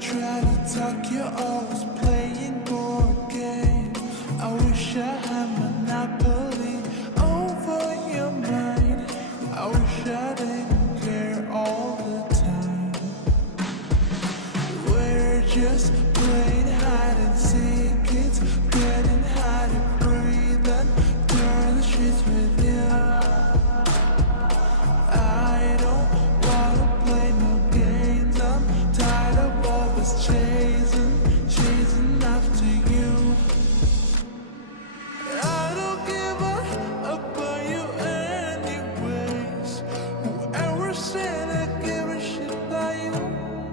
try to talk, you're always playing board games. I wish I had monopoly over your mind. I wish I didn't care all the time. We're just playing hide and seek. It's getting hard to breathe and turn the streets with you. I don't wanna play no games. I'm tired of all this change.